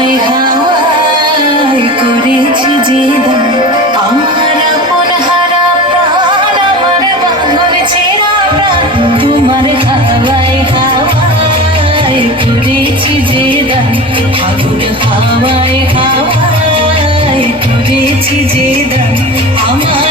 হাওয়ায় হাওয়ায় করেছি যে দান আমার আপন হারা প্রাণ আমার বাঁধন ছেঁড়া প্রাণ তোমার হাওয়ায় হাওয়ায় করেছি যে দান আগুন হাওয়ায় হাওয়ায় করেছি যে দান আমার